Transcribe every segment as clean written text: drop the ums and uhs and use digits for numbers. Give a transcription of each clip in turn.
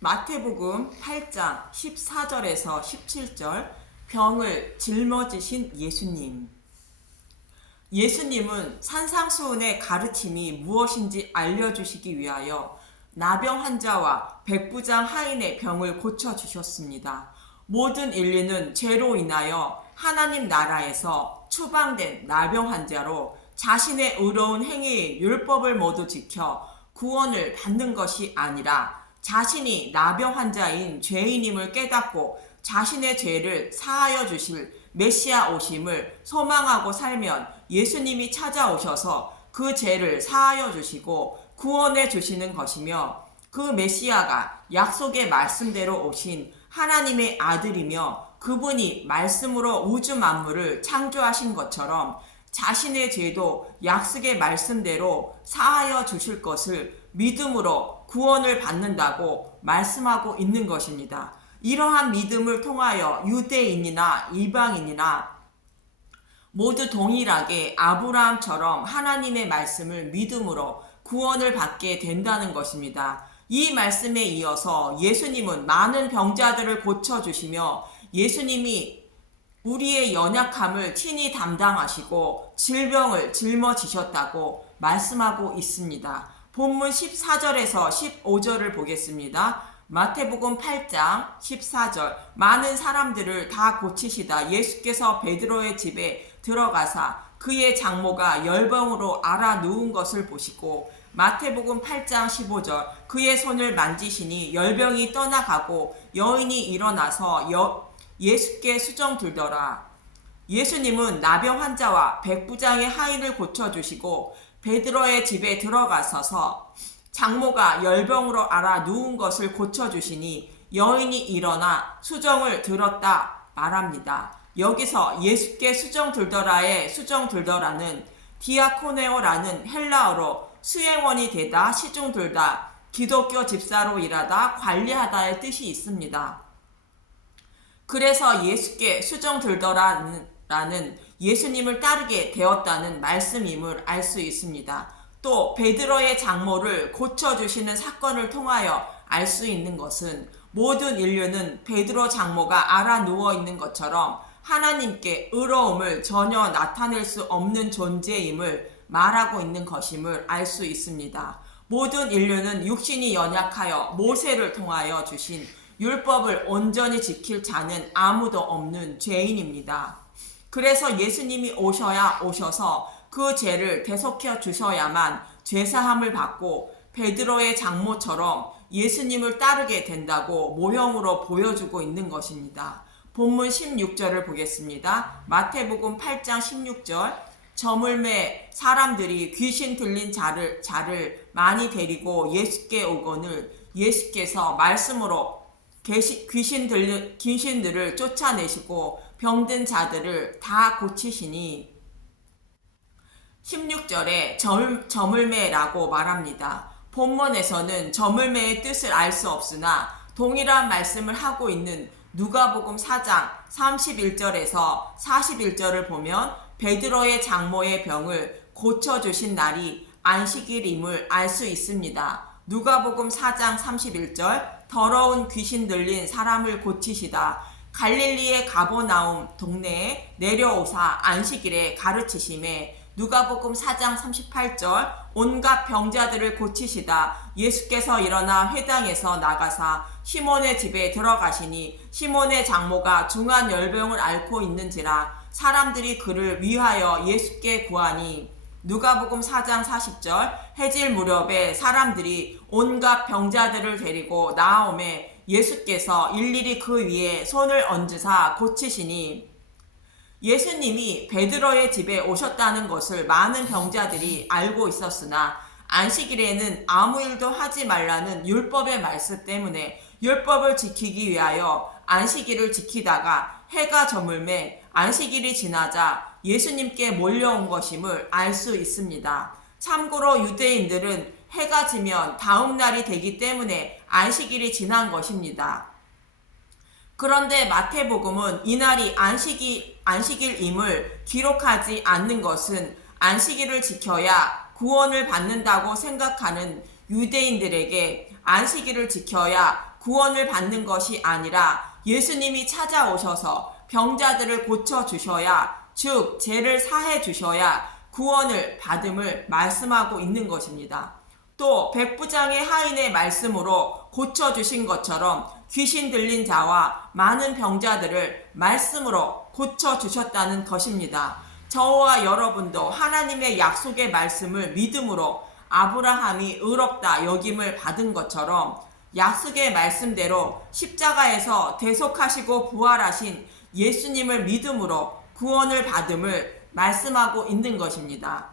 마태복음 8장 14절에서 17절. 병을 짊어지신 예수님. 예수님은 산상수훈의 가르침이 무엇인지 알려주시기 위하여 나병 환자와 백부장 하인의 병을 고쳐주셨습니다. 모든 인류는 죄로 인하여 하나님 나라에서 추방된 나병 환자로 자신의 의로운 행위인 율법을 모두 지켜 구원을 받는 것이 아니라 자신이 나병 환자인 죄인임을 깨닫고 자신의 죄를 사하여 주실 메시아 오심을 소망하고 살면 예수님이 찾아오셔서 그 죄를 사하여 주시고 구원해 주시는 것이며, 그 메시아가 약속의 말씀대로 오신 하나님의 아들이며 그분이 말씀으로 우주 만물을 창조하신 것처럼 자신의 죄도 약속의 말씀대로 사하여 주실 것을 믿음으로 구원을 받는다고 말씀하고 있는 것입니다. 이러한 믿음을 통하여 유대인이나 이방인이나 모두 동일하게 아브라함처럼 하나님의 말씀을 믿음으로 구원을 받게 된다는 것입니다. 이 말씀에 이어서 예수님은 많은 병자들을 고쳐주시며 예수님이 우리의 연약함을 친히 담당하시고 질병을 짊어지셨다고 말씀하고 있습니다. 본문 14절에서 15절을 보겠습니다. 마태복음 8장 14절. 많은 사람들을 다 고치시다 예수께서 베드로의 집에 들어가사 그의 장모가 열병으로 앓아 누운 것을 보시고, 마태복음 8장 15절. 그의 손을 만지시니 열병이 떠나가고 여인이 일어나서 예수께 수정 들더라. 예수님은 나병 환자와 백부장의 하인을 고쳐주시고 베드로의 집에 들어가셔서 장모가 열병으로 앓아 누운 것을 고쳐주시니 여인이 일어나 수정을 들었다 말합니다. 여기서 예수께 수정 들더라의 수정 들더라는 디아코네오라는 헬라어로 수행원이 되다, 시중 들다, 기독교 집사로 일하다, 관리하다의 뜻이 있습니다. 그래서 예수께 수정 들더라는 예수님을 따르게 되었다는 말씀임을 알 수 있습니다. 또 베드로의 장모를 고쳐주시는 사건을 통하여 알 수 있는 것은 모든 인류는 베드로 장모가 앓아 누워있는 것처럼 하나님께 의로움을 전혀 나타낼 수 없는 존재임을 말하고 있는 것임을 알 수 있습니다. 모든 인류는 육신이 연약하여 모세를 통하여 주신 율법을 온전히 지킬 자는 아무도 없는 죄인입니다. 그래서 예수님이 오셔서 그 죄를 대속해 주셔야만 죄사함을 받고 베드로의 장모처럼 예수님을 따르게 된다고 모형으로 보여주고 있는 것입니다. 본문 16절을 보겠습니다. 마태복음 8장 16절. 저물매 사람들이 귀신 들린 자를 많이 데리고 예수께 오거늘 예수께서 말씀으로 귀신들을 쫓아내시고 병든 자들을 다 고치시니, 16절에 저물매라고 말합니다. 본문에서는 저물매의 뜻을 알 수 없으나 동일한 말씀을 하고 있는 누가복음 4장 31절에서 41절을 보면 베드로의 장모의 병을 고쳐주신 날이 안식일임을 알 수 있습니다. 누가복음 4장 31절. 더러운 귀신 들린 사람을 고치시다 갈릴리의 가버나움 동네에 내려오사 안식일에 가르치심에, 누가복음 4장 38절. 온갖 병자들을 고치시다 예수께서 일어나 회당에서 나가사 시몬의 집에 들어가시니 시몬의 장모가 중한 열병을 앓고 있는지라 사람들이 그를 위하여 예수께 구하니, 누가복음 4장 40절. 해질 무렵에 사람들이 온갖 병자들을 데리고 나오매 예수께서 일일이 그 위에 손을 얹으사 고치시니, 예수님이 베드로의 집에 오셨다는 것을 많은 병자들이 알고 있었으나 안식일에는 아무 일도 하지 말라는 율법의 말씀 때문에 율법을 지키기 위하여 안식일을 지키다가 해가 저물매 안식일이 지나자 예수님께 몰려온 것임을 알 수 있습니다. 참고로 유대인들은 해가 지면 다음 날이 되기 때문에 안식일이 지난 것입니다. 그런데 마태복음은 이날이 안식일임을 기록하지 않는 것은 안식일을 지켜야 구원을 받는다고 생각하는 유대인들에게 안식일을 지켜야 구원을 받는 것이 아니라 예수님이 찾아오셔서 병자들을 고쳐주셔야, 즉 죄를 사해 주셔야 구원을 받음을 말씀하고 있는 것입니다. 또 백부장의 하인의 말씀으로 고쳐주신 것처럼 귀신 들린 자와 많은 병자들을 말씀으로 고쳐주셨다는 것입니다. 저와 여러분도 하나님의 약속의 말씀을 믿음으로 아브라함이 의롭다 여김을 받은 것처럼 약속의 말씀대로 십자가에서 대속하시고 부활하신 예수님을 믿음으로 구원을 받음을 말씀하고 있는 것입니다.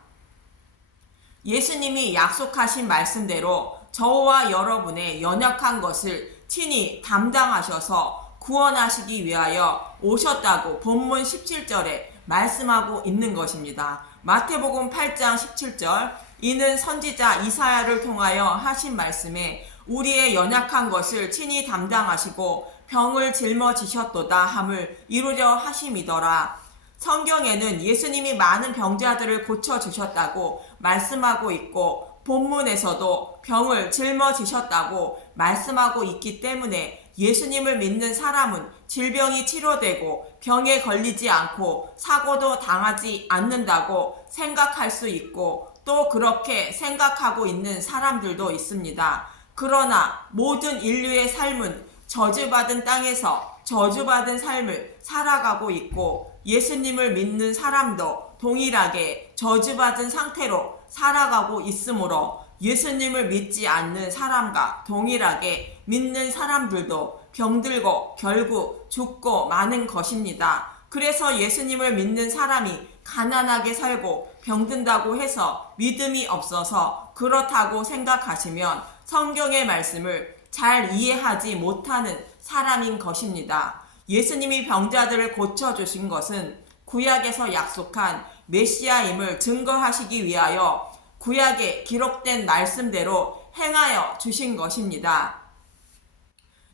예수님이 약속하신 말씀대로 저와 여러분의 연약한 것을 친히 담당하셔서 구원하시기 위하여 오셨다고 본문 17절에 말씀하고 있는 것입니다. 마태복음 8장 17절, 이는 선지자 이사야를 통하여 하신 말씀에 우리의 연약한 것을 친히 담당하시고 병을 짊어지셨도다 함을 이루려 하심이더라. 성경에는 예수님이 많은 병자들을 고쳐주셨다고 말씀하고 있고 본문에서도 병을 짊어지셨다고 말씀하고 있기 때문에 예수님을 믿는 사람은 질병이 치료되고 병에 걸리지 않고 사고도 당하지 않는다고 생각할 수 있고 또 그렇게 생각하고 있는 사람들도 있습니다. 그러나 모든 인류의 삶은 저주받은 땅에서 저주받은 삶을 살아가고 있고 예수님을 믿는 사람도 동일하게 저주받은 상태로 살아가고 있으므로 예수님을 믿지 않는 사람과 동일하게 믿는 사람들도 병들고 결국 죽고 마는 것입니다. 그래서 예수님을 믿는 사람이 가난하게 살고 병든다고 해서 믿음이 없어서 그렇다고 생각하시면 성경의 말씀을 잘 이해하지 못하는 사람인 것입니다. 예수님이 병자들을 고쳐주신 것은 구약에서 약속한 메시아임을 증거하시기 위하여 구약에 기록된 말씀대로 행하여 주신 것입니다.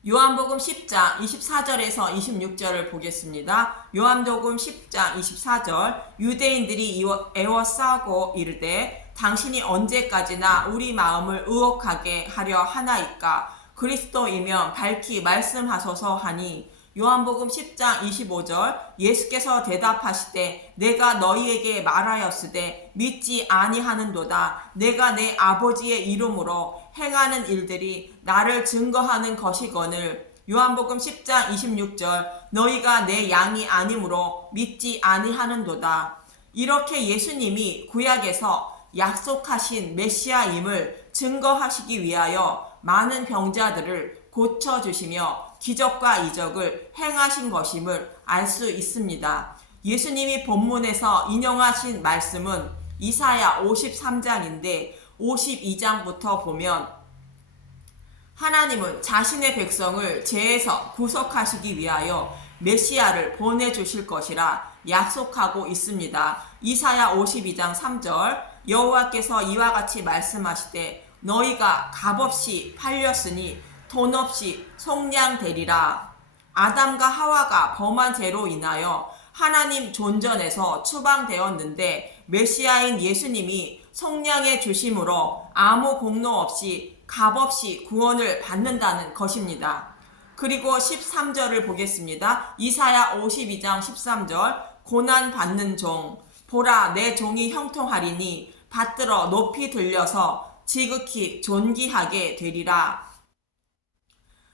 요한복음 10장 24절에서 26절을 보겠습니다. 요한복음 10장 24절, 유대인들이 애워싸고 이르되 당신이 언제까지나 우리 마음을 의혹하게 하려 하나이까? 그리스도이면 밝히 말씀하소서 하니, 요한복음 10장 25절, 예수께서 대답하시되 내가 너희에게 말하였으되 믿지 아니하는도다. 내가 내 아버지의 이름으로 행하는 일들이 나를 증거하는 것이거늘. 요한복음 10장 26절, 너희가 내 양이 아니므로 믿지 아니하는도다. 이렇게 예수님이 구약에서 약속하신 메시아임을 증거하시기 위하여 많은 병자들을 고쳐주시며 기적과 이적을 행하신 것임을 알 수 있습니다. 예수님이 본문에서 인용하신 말씀은 이사야 53장인데 52장부터 보면 하나님은 자신의 백성을 죄에서 구속하시기 위하여 메시아를 보내주실 것이라 약속하고 있습니다. 이사야 52장 3절, 여호와께서 이와 같이 말씀하시되 너희가 값없이 팔렸으니 돈 없이 속량되리라. 아담과 하와가 범한 죄로 인하여 하나님 존전에서 추방되었는데 메시아인 예수님이 속량해 주심으로 아무 공로 없이 값없이 구원을 받는다는 것입니다. 그리고 13절을 보겠습니다. 이사야 52장 13절, 고난 받는 종, 보라 내 종이 형통하리니 받들어 높이 들려서 지극히 존귀하게 되리라.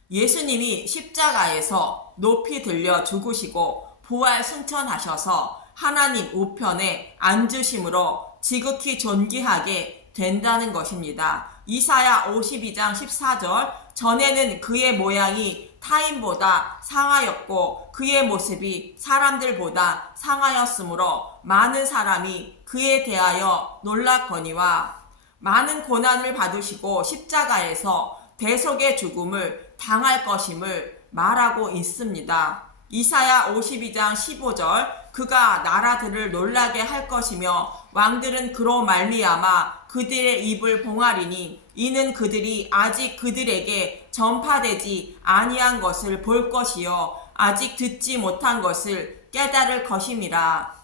예수님이 십자가에서 높이 들려 죽으시고 부활 승천하셔서 하나님 우편에 앉으심으로 지극히 존귀하게 된다는 것입니다. 이사야 52장 14절, 전에는 그의 모양이 타인보다 상하였고 그의 모습이 사람들보다 상하였으므로 많은 사람이 그에 대하여 놀랐거니와, 많은 고난을 받으시고 십자가에서 대속의 죽음을 당할 것임을 말하고 있습니다. 이사야 52장 15절, 그가 나라들을 놀라게 할 것이며 왕들은 그로 말미암아 그들의 입을 봉하리니 이는 그들이 아직 그들에게 전파되지 아니한 것을 볼 것이요 아직 듣지 못한 것을 깨달을 것임이라.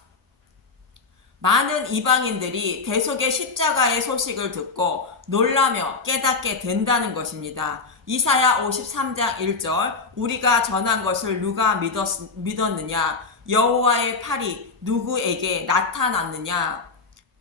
많은 이방인들이 대속의 십자가의 소식을 듣고 놀라며 깨닫게 된다는 것입니다. 이사야 53장 1절 우리가 전한 것을 누가 믿었느냐? 여호와의 팔이 누구에게 나타났느냐?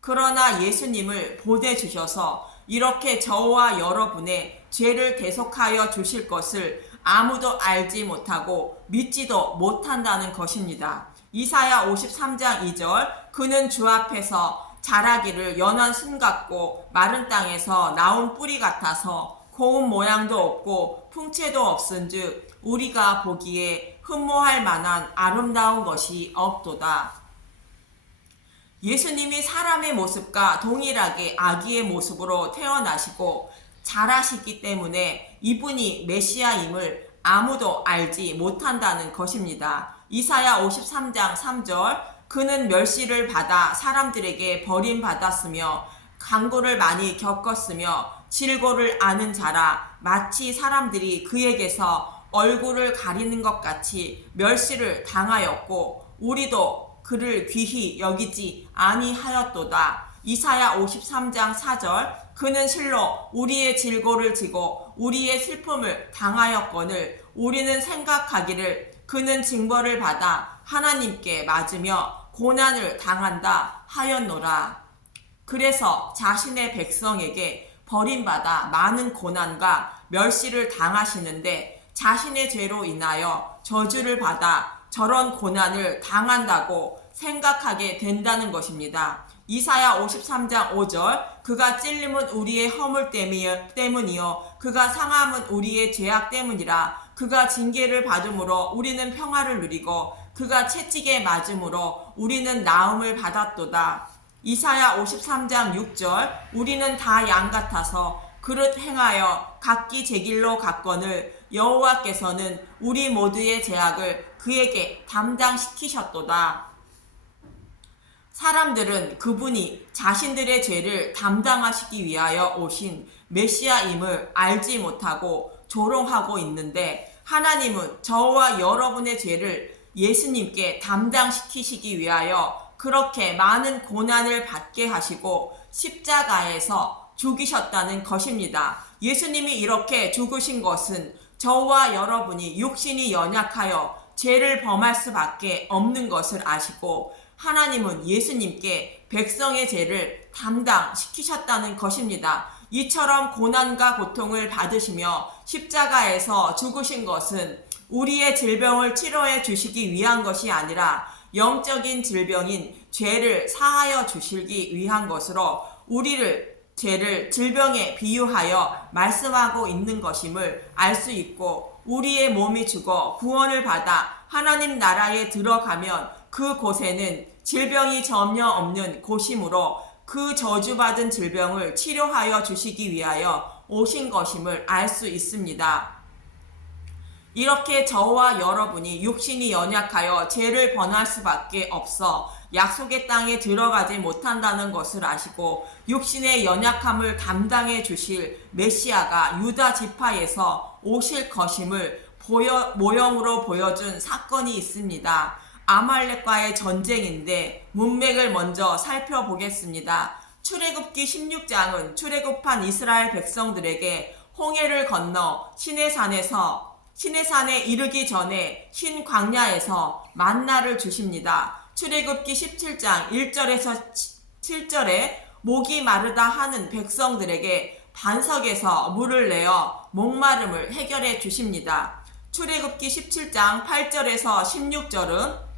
그러나 예수님을 보내주셔서 이렇게 저와 여러분의 죄를 대속하여 주실 것을 아무도 알지 못하고 믿지도 못한다는 것입니다. 이사야 53장 2절 그는 주 앞에서 자라기를 연한 순 같고 마른 땅에서 나온 뿌리 같아서 고운 모양도 없고 풍채도 없은즉 우리가 보기에 흠모할 만한 아름다운 것이 없도다. 예수님이 사람의 모습과 동일하게 아기의 모습으로 태어나시고 자라시기 때문에 이분이 메시아임을 아무도 알지 못한다는 것입니다. 이사야 53장 3절 그는 멸시를 받아 사람들에게 버림받았으며 강고를 많이 겪었으며 질고를 아는 자라 마치 사람들이 그에게서 얼굴을 가리는 것 같이 멸시를 당하였고 우리도 그를 귀히 여기지 아니하였도다. 이사야 53장 4절 그는 실로 우리의 질고를 지고 우리의 슬픔을 당하였거늘 우리는 생각하기를 그는 징벌을 받아 하나님께 맞으며 고난을 당한다 하였노라. 그래서 자신의 백성에게 버림받아 많은 고난과 멸시를 당하시는데 자신의 죄로 인하여 저주를 받아 저런 고난을 당한다고 생각하게 된다는 것입니다. 이사야 53장 5절 그가 찔림은 우리의 허물 때문이요 그가 상함은 우리의 죄악 때문이라. 그가 징계를 받음으로 우리는 평화를 누리고 그가 채찍에 맞음으로 우리는 나음을 받았도다. 이사야 53장 6절 우리는 다 양 같아서 그릇 행하여 각기 제 길로 갔거늘 여호와께서는 우리 모두의 죄악을 그에게 담당시키셨도다. 사람들은 그분이 자신들의 죄를 담당하시기 위하여 오신 메시아임을 알지 못하고 조롱하고 있는데 하나님은 저와 여러분의 죄를 예수님께 담당시키시기 위하여 그렇게 많은 고난을 받게 하시고 십자가에서 죽이셨다는 것입니다. 예수님이 이렇게 죽으신 것은 저와 여러분이 육신이 연약하여 죄를 범할 수밖에 없는 것을 아시고 하나님은 예수님께 백성의 죄를 담당시키셨다는 것입니다. 이처럼 고난과 고통을 받으시며 십자가에서 죽으신 것은 우리의 질병을 치료해 주시기 위한 것이 아니라 영적인 질병인 죄를 사하여 주시기 위한 것으로 우리를 죄를 질병에 비유하여 말씀하고 있는 것임을 알 수 있고 우리의 몸이 죽어 구원을 받아 하나님 나라에 들어가면 그곳에는 질병이 전혀 없는 곳이므로 그 저주받은 질병을 치료하여 주시기 위하여 오신 것임을 알 수 있습니다. 이렇게 저와 여러분이 육신이 연약하여 죄를 범할 수밖에 없어 약속의 땅에 들어가지 못한다는 것을 아시고 육신의 연약함을 감당해 주실 메시아가 유다 지파에서 오실 것임을 모형으로 보여준 사건이 있습니다. 아말렉과의 전쟁인데 문맥을 먼저 살펴보겠습니다. 출애굽기 16장은 출애굽한 이스라엘 백성들에게 홍해를 건너 시내산에 이르기 전에 신광야에서 만나를 주십니다. 출애굽기 17장 1절에서 7절에 목이 마르다 하는 백성들에게 반석에서 물을 내어 목마름을 해결해 주십니다. 출애굽기 17장 8절에서 16절은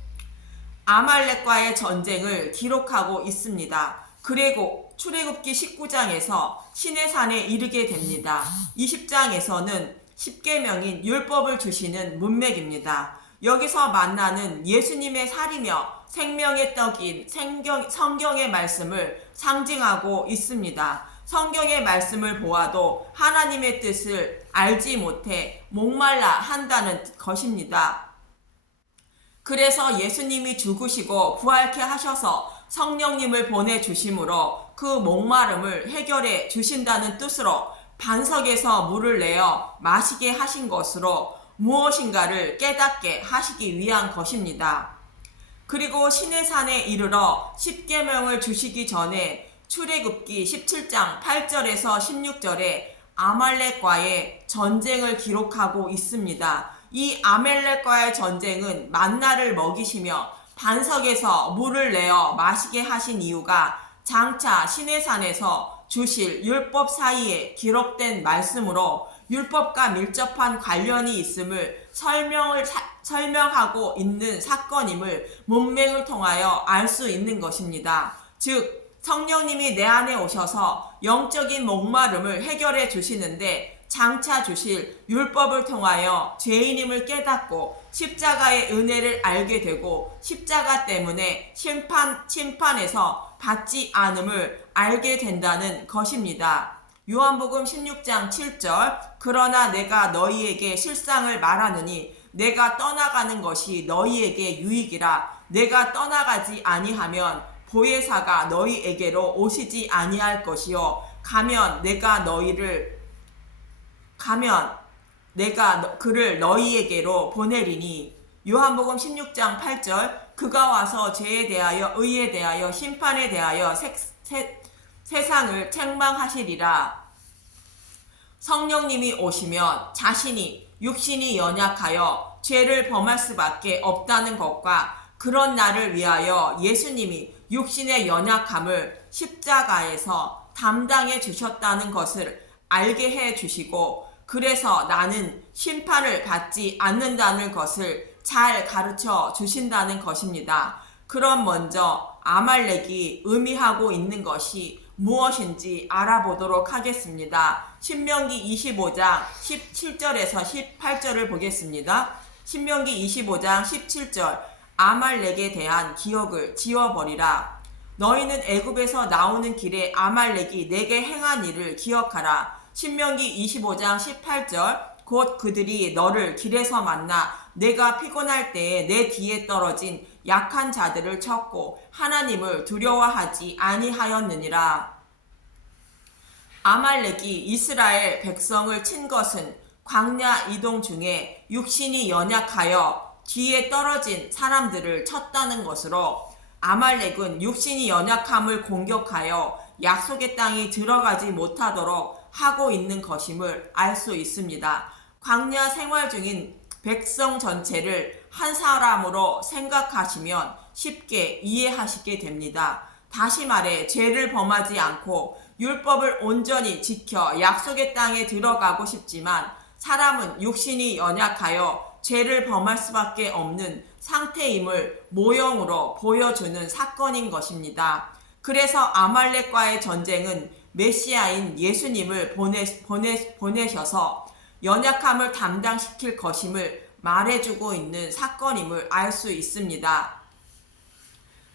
아말렉과의 전쟁을 기록하고 있습니다. 그리고 출애굽기 19장에서 시내산에 이르게 됩니다. 20장에서는 십계명인 율법을 주시는 문맥입니다. 여기서 만나는 예수님의 살이며 생명의 떡인 성경의 말씀을 상징하고 있습니다. 성경의 말씀을 보아도 하나님의 뜻을 알지 못해 목말라 한다는 것입니다. 그래서 예수님이 죽으시고 부활케 하셔서 성령님을 보내주심으로 그 목마름을 해결해 주신다는 뜻으로 반석에서 물을 내어 마시게 하신 것으로 무엇인가를 깨닫게 하시기 위한 것입니다. 그리고 시내산에 이르러 십계명을 주시기 전에 출애굽기 17장 8절에서 16절에 아말렉과의 전쟁을 기록하고 있습니다. 이 아말렉과의 전쟁은 만나를 먹이시며 반석에서 물을 내어 마시게 하신 이유가 장차 시내산에서 주실 율법 사이에 기록된 말씀으로 율법과 밀접한 관련이 있음을 설명하고 있는 사건임을 문맥을 통하여 알 수 있는 것입니다. 즉 성령님이 내 안에 오셔서 영적인 목마름을 해결해 주시는데 장차 주실 율법을 통하여 죄인임을 깨닫고 십자가의 은혜를 알게 되고 십자가 때문에 심판에서 받지 않음을 알게 된다는 것입니다. 요한복음 16장 7절 그러나 내가 너희에게 실상을 말하느니 내가 떠나가는 것이 너희에게 유익이라 내가 떠나가지 아니하면 보혜사가 너희에게로 오시지 아니할 것이요 가면 내가 그를 너희에게로 보내리니. 요한복음 16장 8절 그가 와서 죄에 대하여 의에 대하여 심판에 대하여 세상을 책망하시리라. 성령님이 오시면 자신이 육신이 연약하여 죄를 범할 수밖에 없다는 것과 그런 나를 위하여 예수님이 육신의 연약함을 십자가에서 담당해 주셨다는 것을 알게 해 주시고 그래서 나는 심판을 받지 않는다는 것을 잘 가르쳐 주신다는 것입니다. 그럼 먼저 아말렉이 의미하고 있는 것이 무엇인지 알아보도록 하겠습니다. 신명기 25장 17절에서 18절을 보겠습니다. 신명기 25장 17절 아말렉에 대한 기억을 지워버리라. 너희는 애굽에서 나오는 길에 아말렉이 내게 행한 일을 기억하라. 신명기 25장 18절 곧 그들이 너를 길에서 만나 내가 피곤할 때에 내 뒤에 떨어진 약한 자들을 쳤고 하나님을 두려워하지 아니하였느니라. 아말렉이 이스라엘 백성을 친 것은 광야 이동 중에 육신이 연약하여 뒤에 떨어진 사람들을 쳤다는 것으로 아말렉은 육신이 연약함을 공격하여 약속의 땅이 들어가지 못하도록 하고 있는 것임을 알 수 있습니다. 광야 생활 중인 백성 전체를 한 사람으로 생각하시면 쉽게 이해하시게 됩니다. 다시 말해 죄를 범하지 않고 율법을 온전히 지켜 약속의 땅에 들어가고 싶지만 사람은 육신이 연약하여 죄를 범할 수밖에 없는 상태임을 모형으로 보여주는 사건인 것입니다. 그래서 아말렉과의 전쟁은 메시아인 예수님을 보내셔서 연약함을 담당시킬 것임을 말해주고 있는 사건임을 알 수 있습니다.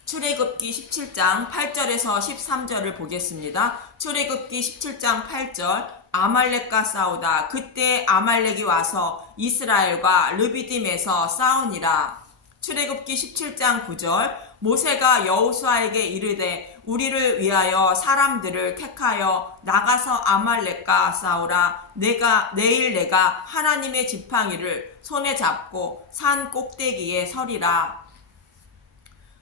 출애굽기 17장 8절에서 13절을 보겠습니다. 출애굽기 17장 8절 아말렉과 싸우다 그때 아말렉이 와서 이스라엘과 르비딤에서 싸우니라. 출애굽기 17장 9절 모세가 여호수아에게 이르되 우리를 위하여 사람들을 택하여 나가서 아말렉과 싸우라. 내일 내가 하나님의 지팡이를 손에 잡고 산 꼭대기에 서리라.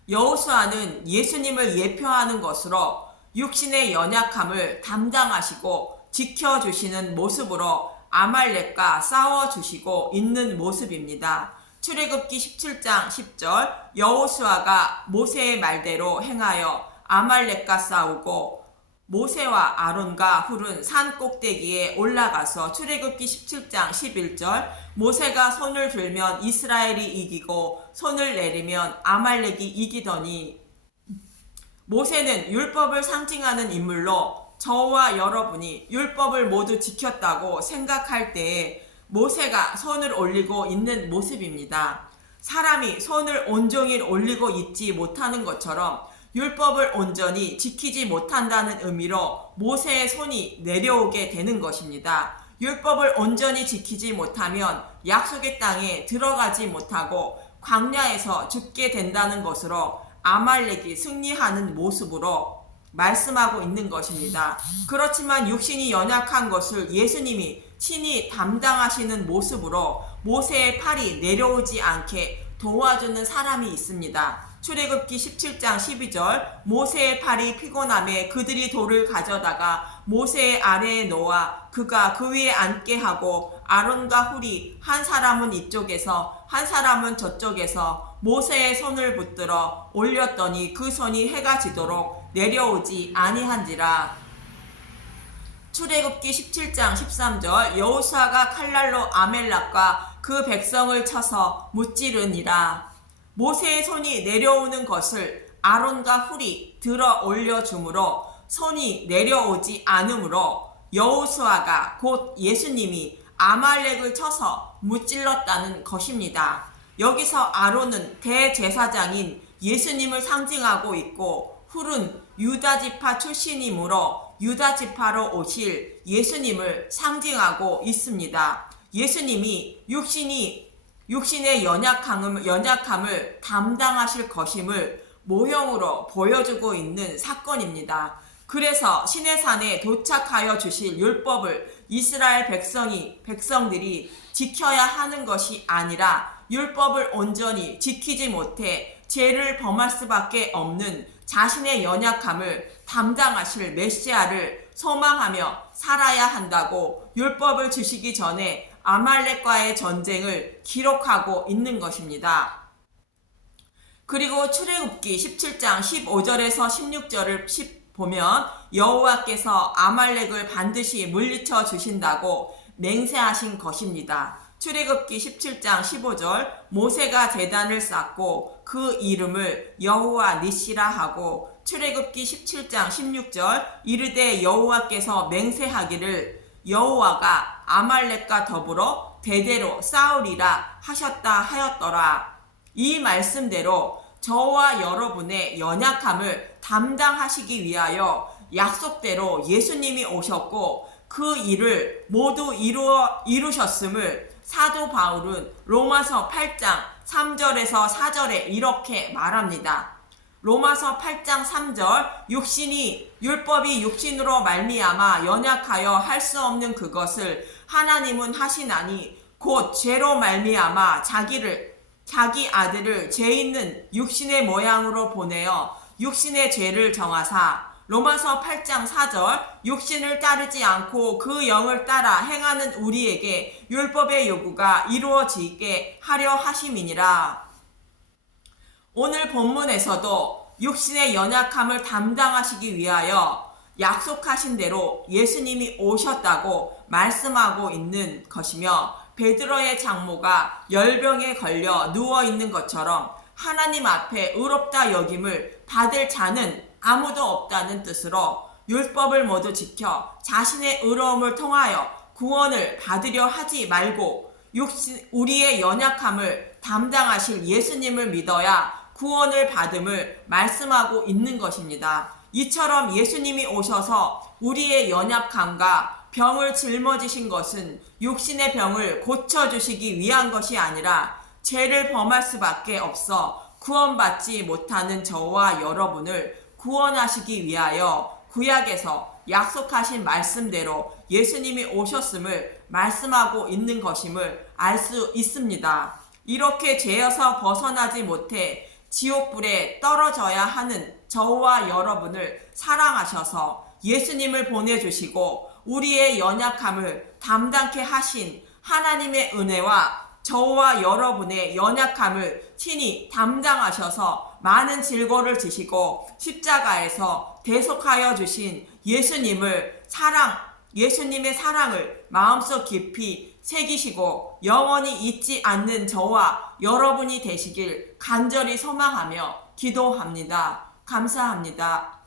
여호수아는 예수님을 예표하는 것으로 육신의 연약함을 담당하시고 지켜주시는 모습으로 아말렉과 싸워주시고 있는 모습입니다. 출애굽기 17장 10절 여호수아가 모세의 말대로 행하여 아말렉과 싸우고 모세와 아론과 훌은 산 꼭대기에 올라가서 출애굽기 17장 11절 모세가 손을 들면 이스라엘이 이기고 손을 내리면 아말렉이 이기더니. 모세는 율법을 상징하는 인물로 저와 여러분이 율법을 모두 지켰다고 생각할 때에 모세가 손을 올리고 있는 모습입니다. 사람이 손을 온종일 올리고 있지 못하는 것처럼 율법을 온전히 지키지 못한다는 의미로 모세의 손이 내려오게 되는 것입니다. 율법을 온전히 지키지 못하면 약속의 땅에 들어가지 못하고 광야에서 죽게 된다는 것으로 아말렉이 승리하는 모습으로 말씀하고 있는 것입니다. 그렇지만 육신이 연약한 것을 예수님이 친히 담당하시는 모습으로 모세의 팔이 내려오지 않게 도와주는 사람이 있습니다. 출애굽기 17장 12절 모세의 팔이 피곤함에 그들이 돌을 가져다가 모세의 아래에 놓아 그가 그 위에 앉게 하고 아론과 훌이 한 사람은 이쪽에서 한 사람은 저쪽에서 모세의 손을 붙들어 올렸더니 그 손이 해가 지도록 내려오지 아니한지라. 출애굽기 17장 13절 여호수아가 칼날로 아멜렉과 그 백성을 쳐서 무찌르니라. 모세의 손이 내려오는 것을 아론과 훌이 들어 올려주므로 손이 내려오지 않으므로 여호수아가 곧 예수님이 아말렉을 쳐서 무찔렀다는 것입니다. 여기서 아론은 대제사장인 예수님을 상징하고 있고 훌은 유다지파 출신이므로 유다지파로 오실 예수님을 상징하고 있습니다. 예수님이 육신의 연약함을 담당하실 것임을 모형으로 보여주고 있는 사건입니다. 그래서 시내산에 도착하여 주실 율법을 이스라엘 백성들이 지켜야 하는 것이 아니라 율법을 온전히 지키지 못해 죄를 범할 수밖에 없는 자신의 연약함을 담당하실 메시아를 소망하며 살아야 한다고 율법을 주시기 전에 아말렉과의 전쟁을 기록하고 있는 것입니다. 그리고 출애굽기 17장 15절에서 16절을 보면 여호와께서 아말렉을 반드시 물리쳐 주신다고 맹세하신 것입니다. 출애굽기 17장 15절 모세가 제단을 쌓고 그 이름을 여호와 니시라 하고 출애굽기 17장 16절 이르되 여호와께서 맹세하기를 여호와가 아말렉과 더불어 대대로 싸우리라 하셨다 하였더라. 이 말씀대로 저와 여러분의 연약함을 담당하시기 위하여 약속대로 예수님이 오셨고 그 일을 모두 이루셨음을 사도 바울은 로마서 8장 3절에서 4절에 이렇게 말합니다. 로마서 8장 3절 율법이 육신으로 말미암아 연약하여 할 수 없는 그것을 하나님은 하시나니 곧 죄로 말미암아 자기 아들을 죄 있는 육신의 모양으로 보내어 육신의 죄를 정하사 로마서 8장 4절 육신을 따르지 않고 그 영을 따라 행하는 우리에게 율법의 요구가 이루어지게 하려 하심이니라. 오늘 본문에서도 육신의 연약함을 담당하시기 위하여 약속하신 대로 예수님이 오셨다고 말씀하고 있는 것이며 베드로의 장모가 열병에 걸려 누워있는 것처럼 하나님 앞에 의롭다 여김을 받을 자는 아무도 없다는 뜻으로 율법을 모두 지켜 자신의 의로움을 통하여 구원을 받으려 하지 말고 우리의 연약함을 담당하실 예수님을 믿어야 구원을 받음을 말씀하고 있는 것입니다. 이처럼 예수님이 오셔서 우리의 연약함과 병을 짊어지신 것은 육신의 병을 고쳐주시기 위한 것이 아니라 죄를 범할 수밖에 없어 구원받지 못하는 저와 여러분을 구원하시기 위하여 구약에서 약속하신 말씀대로 예수님이 오셨음을 말씀하고 있는 것임을 알 수 있습니다. 이렇게 죄에서 벗어나지 못해 지옥불에 떨어져야 하는 저와 여러분을 사랑하셔서 예수님을 보내주시고 우리의 연약함을 담당케 하신 하나님의 은혜와 저와 여러분의 연약함을 친히 담당하셔서 많은 질고를 지시고 십자가에서 대속하여 주신 예수님의 사랑을 마음속 깊이 새기시고 영원히 잊지 않는 저와 여러분이 되시길 간절히 소망하며 기도합니다. 감사합니다.